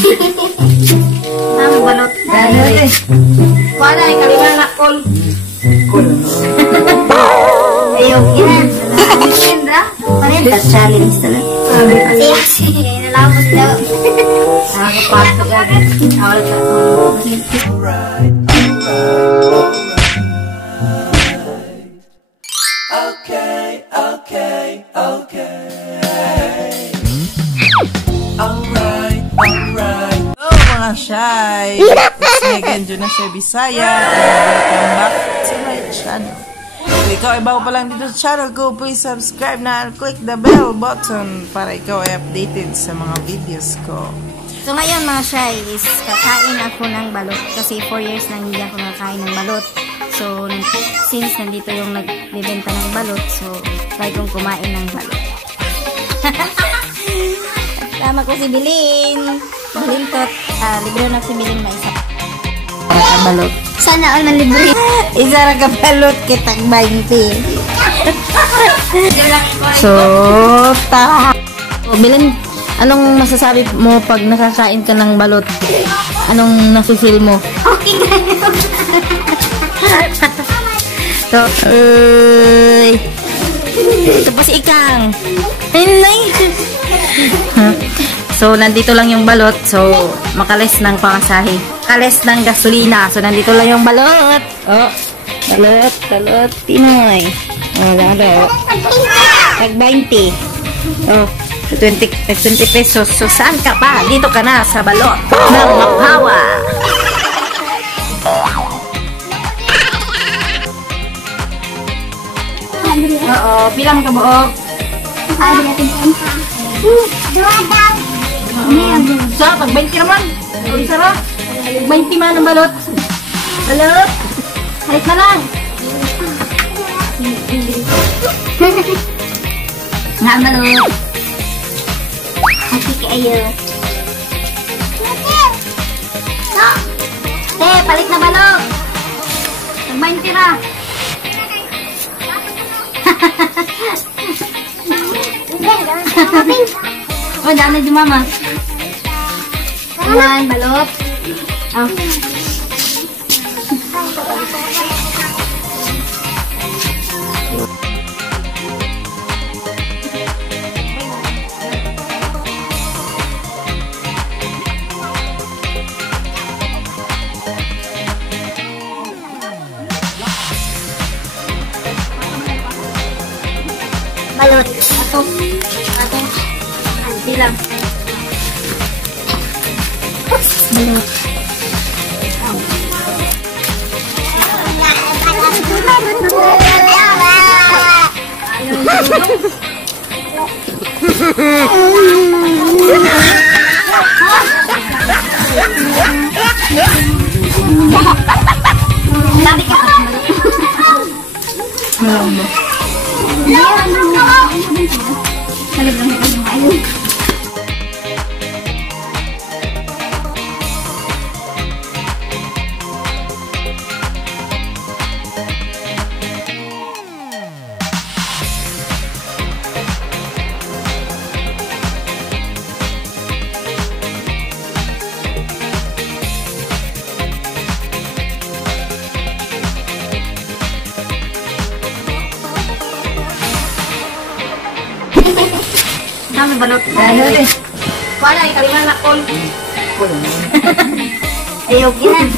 May balot. Wala, kalima na kol. Ayaw, yan. Sindra? Parinda challenge talaga. Kasi, nalapos daw. Nakakapasok yan. Awal ka. Okay. Alright. Hello mga shy. It's me again, Junashay Bisaya. Welcome back to my channel. Kung ikaw ay bago pa lang dito sa channel ko, please subscribe na and click the bell button para ikaw ay updated sa mga videos ko. So ngayon mga shy is kakain ako ng balot kasi 4 years nang hindi ako nakakain ng balot. So since nandito yung nagbibenta ng balot, so try kong kumain ng balot. Tama ko si Bilin. Balintot. Libre na si Bilin may isa. Balot. Sana all man libre. Isa ra ka balot kitang 20. So, Bilin, anong masasabi mo pag nakakain ka ng balot? Anong nafe-feel mo? Okay na yun. So, ito po si Ikang. So, nandito lang yung balot. So, makales ng pamasahe. Kales ng gasolina. So, nandito lang yung balot. Oh, balot. Pinoy. Oh, balot. Tag 20. Oh, 20 pesos. So, saan ka pa? Dito ka na sa balot ng Mapawa. Oo, bilang ka buok. So, pag 20 naman. Isa ra. 20 man ang balot. Balot. Halit na lang. Nga balot. Hati kayo. Palit na balot. Pag 20 ra. Oh, daan na di mama. Ayan, balot. Oh. Balot. Ato. Bilang. Balot. Sabi ka. Dami balot. Wala, kalima na kol. Ayaw, yan.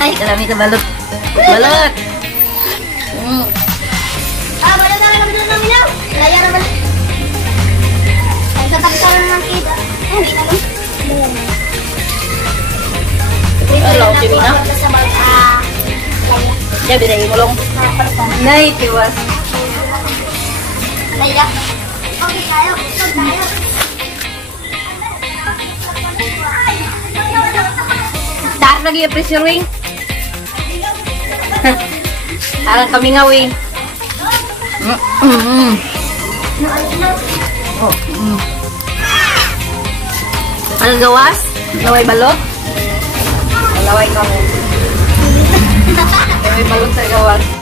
Ay, kalami ka balot. Balot! Balot namin. Kaya naman. Ay, tataksaran ng kita. Hindi na lang. Hello, Jimina. Ya, birahin mo lang. Nay, tiwas. Naya. Okay, tayo. Taas lagi yung pressure wing. Alang kami nga wing. gawas? Laway balot? Laway ka mo. Laway balot sa gawas.